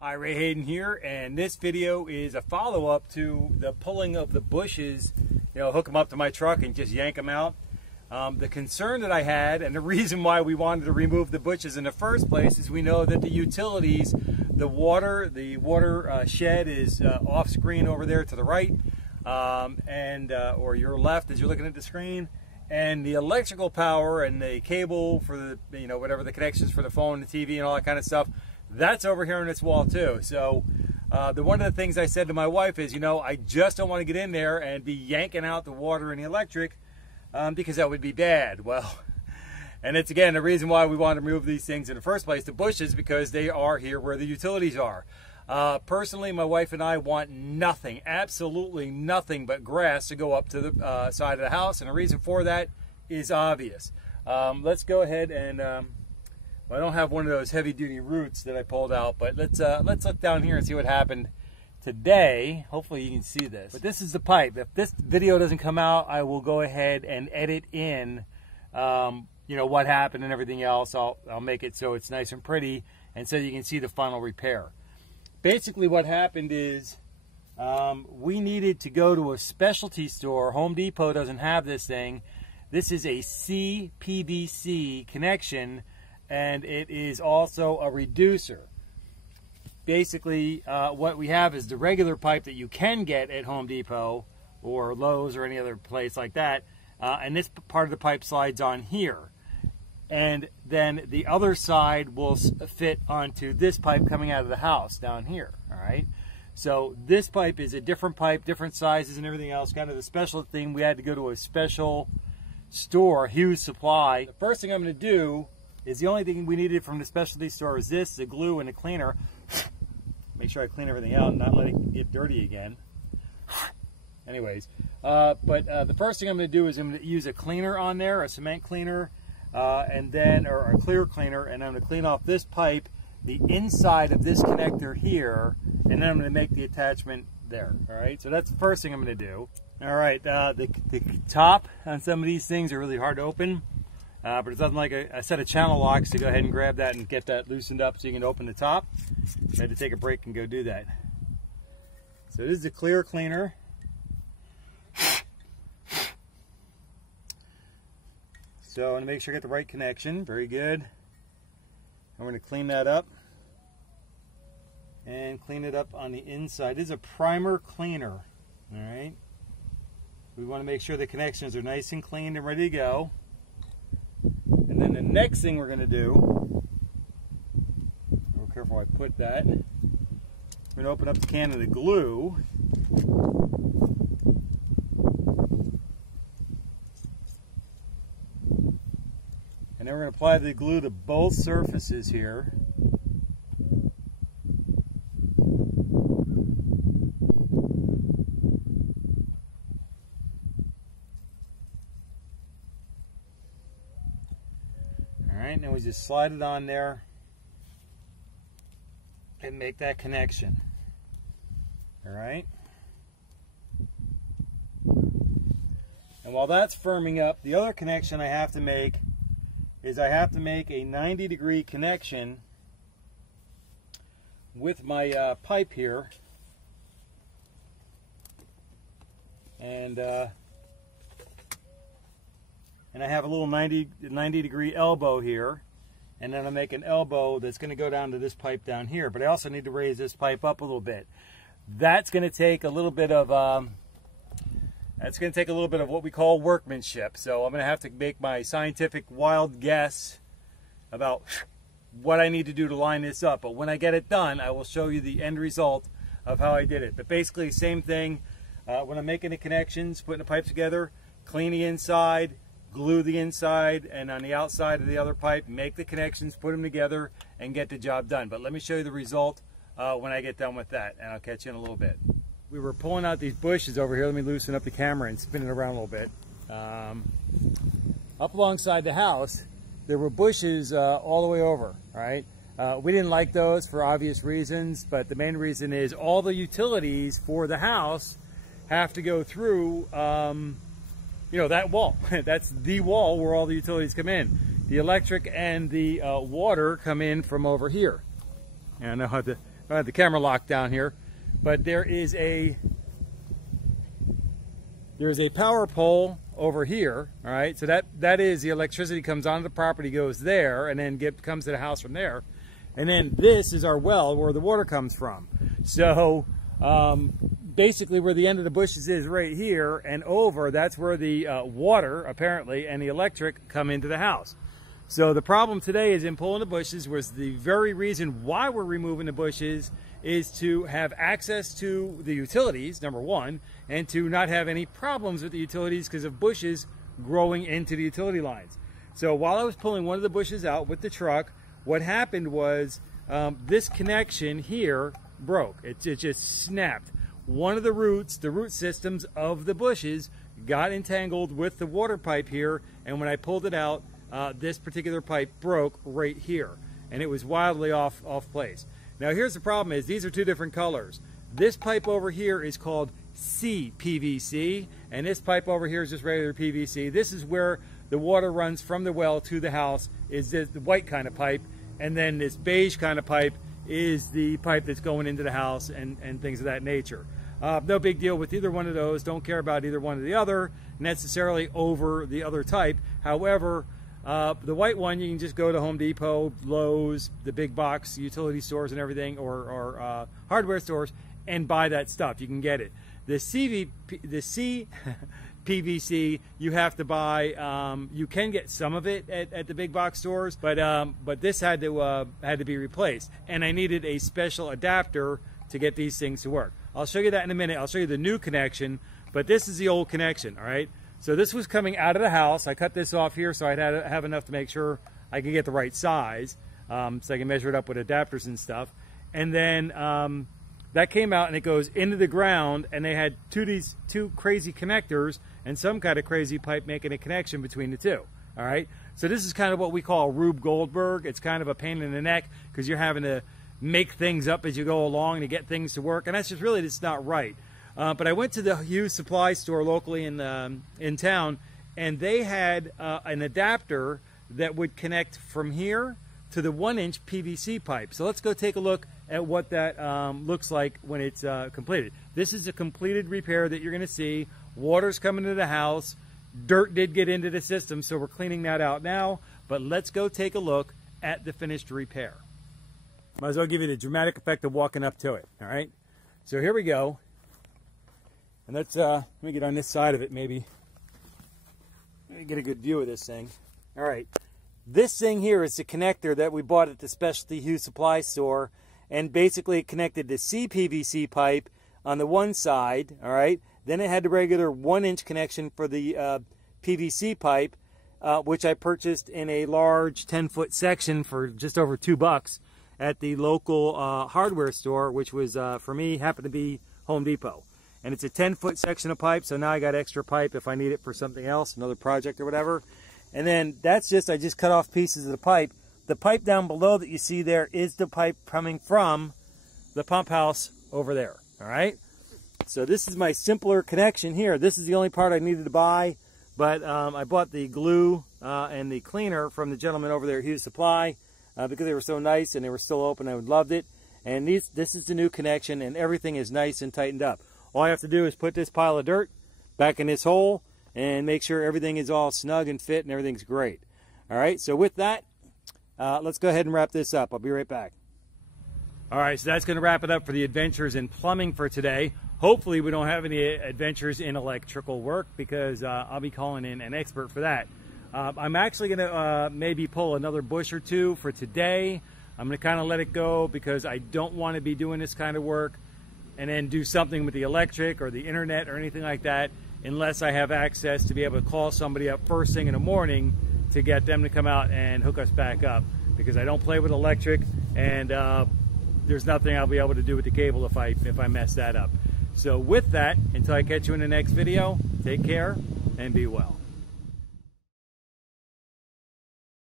Hi, Hayden here, and this video is a follow-up to the pulling of the bushes. Hook them up to my truck and just yank them out. The concern that I had, and the reason why we wanted to remove the bushes in the first place, is we know that the utilities, the water shed is off screen over there to the right, or your left as you're looking at the screen, and the electrical power and the cable for the whatever the connections for the phone, the TV, and all that kind of stuff. That's over here on this wall too. So one of the things I said to my wife is, I just don't want to get in there and be yanking out the water and the electric because that would be bad. Well, and it's again the reason why we want to remove these things in the first place, the bushes, because they are here where the utilities are. Personally, my wife and I want nothing, absolutely nothing but grass to go up to the side of the house, and the reason for that is obvious. Let's go ahead and well, I don't have one of those heavy-duty roots that I pulled out, but let's look down here and see what happened today. Hopefully you can see this. But this is the pipe. If this video doesn't come out, I will go ahead and edit in, what happened and everything else. I'll make it so it's nice and pretty, and so you can see the final repair. Basically, what happened is we needed to go to a specialty store. Home Depot doesn't have this thing. This is a CPVC connection, and it is also a reducer. Basically, what we have is the regular pipe that you can get at Home Depot or Lowe's or any other place like that, and this part of the pipe slides on here. And then the other side will fit onto this pipe coming out of the house down here, all right? So this pipe is a different pipe, different sizes and everything else, kind of the special thing. We had to go to a special store, Hughes Supply. The first thing I'm gonna do is the only thing we needed from the specialty store is this, the glue and the cleaner. Make sure I clean everything out and not let it get dirty again. Anyways, the first thing I'm going to do is I'm going to use a cleaner on there, a cement cleaner, or a clear cleaner, and I'm going to clean off this pipe, the inside of this connector here, and then I'm going to make the attachment there. All right, so that's the first thing I'm going to do. All right, the top on some of these things are really hard to open. But it's nothing like a set of channel locks to go ahead and grab that and get that loosened up so you can open the top. I had to take a break and go do that. So this is a clear cleaner. So I'm going to make sure I get the right connection. Very good. I'm going to clean that up and clean it up on the inside. This is a primer cleaner. All right. We want to make sure the connections are nice and clean and ready to go. And then the next thing we're going to do, be careful I put that, we're going to open up the can of the glue. And then we're going to apply the glue to both surfaces here. And then we just slide it on there and make that connection. All right. And while that's firming up, the other connection I have to make is I have to make a 90-degree connection with my pipe here. And I have a little 90-degree elbow here, and then I make an elbow that's going to go down to this pipe down here. But I also need to raise this pipe up a little bit. That's going to take a little bit of what we call workmanship. So I'm going to have to make my scientific wild guess about what I need to do to line this up. But when I get it done, I will show you the end result of how I did it. But basically, same thing. When I'm making the connections, putting the pipes together, clean the inside, glue the inside, and on the outside of the other pipe, make the connections, put them together, and get the job done. But let me show you the result when I get done with that, and I'll catch you in a little bit. We were pulling out these bushes over here. Let me loosen up the camera and spin it around a little bit. Up alongside the house, there were bushes all the way over, all right? We didn't like those for obvious reasons, but the main reason is all the utilities for the house have to go through that wall. That's the wall where all the utilities come in. The electric and the water come in from over here. And I know how I have the camera locked down here, but there's a power pole over here. All right, so that is the electricity comes onto the property, goes there, and then comes to the house from there. And then this is our well where the water comes from. So basically where the end of the bushes is right here and over, that's where the water apparently and the electric come into the house. So the problem today is in pulling the bushes was the very reason why we're removing the bushes is to have access to the utilities, number one, and to not have any problems with the utilities because of bushes growing into the utility lines. So while I was pulling one of the bushes out with the truck, what happened was this connection here broke. It just snapped. One of the root systems of the bushes got entangled with the water pipe here, and when I pulled it out, this particular pipe broke right here, and it was wildly off place. Now here's the problem is these are two different colors. This pipe over here is called CPVC, and this pipe over here is just regular PVC. This is where the water runs from the well to the house, is the white kind of pipe, and then this beige kind of pipe is the pipe that's going into the house and things of that nature. No big deal with either one of those. Don't care about either one or the other necessarily over the other type. However, the white one, you can just go to Home Depot, Lowe's, the big box utility stores and everything, or hardware stores, and buy that stuff. You can get it. The CPVC, you have to buy. You can get some of it at the big box stores, but this had to be replaced, and I needed a special adapter to get these things to work. I'll show you that in a minute. I'll show you the new connection, but this is the old connection. All right. So this was coming out of the house. I cut this off here so I'd have enough to make sure I could get the right size, so I can measure it up with adapters and stuff. And then that came out and it goes into the ground, and they had two crazy connectors and some kind of crazy pipe making a connection between the two. All right. So this is kind of what we call Rube Goldberg. It's kind of a pain in the neck because you're having to make things up as you go along to get things to work, and that's just really just not right. But I went to the Hughes supply store locally in town, and they had an adapter that would connect from here to the 1-inch PVC pipe. So let's go take a look at what that looks like when it's completed. This is a completed repair that you're going to see. Water's coming into the house. Dirt did get into the system, so we're cleaning that out now. But let's go take a look at the finished repair. Might as well give you the dramatic effect of walking up to it. All right, so here we go. And let's let me get on this side of it, maybe. Let me get a good view of this thing. All right, this thing here is the connector that we bought at the Specialty Hughes Supply Store, and basically it connected the CPVC pipe on the one side. All right, then it had the regular 1-inch connection for the PVC pipe, which I purchased in a large 10-foot section for just over $2 at the local hardware store, which was for me happened to be Home Depot. And it's a 10-foot section of pipe, so now I got extra pipe if I need it for something else, another project or whatever. And then that's just, I just cut off pieces of the pipe. The pipe down below that you see there is the pipe coming from the pump house over there. All right, so this is my simpler connection here. This is the only part I needed to buy, but I bought the glue and the cleaner from the gentleman over there at Hughes Supply because they were so nice and they were still open. I loved it. And this is the new connection, and everything is nice and tightened up. All I have to do is put this pile of dirt back in this hole and make sure everything is all snug and fit and everything's great. All right, so with that, let's go ahead and wrap this up. I'll be right back. All right, so that's going to wrap it up for the adventures in plumbing for today. Hopefully we don't have any adventures in electrical work because I'll be calling in an expert for that. I'm actually going to maybe pull another bush or two for today. I'm going to kind of let it go because I don't want to be doing this kind of work and then do something with the electric or the internet or anything like that unless I have access to be able to call somebody up first thing in the morning to get them to come out and hook us back up, because I don't play with electric, and there's nothing I'll be able to do with the cable if I mess that up. So with that, until I catch you in the next video, take care and be well.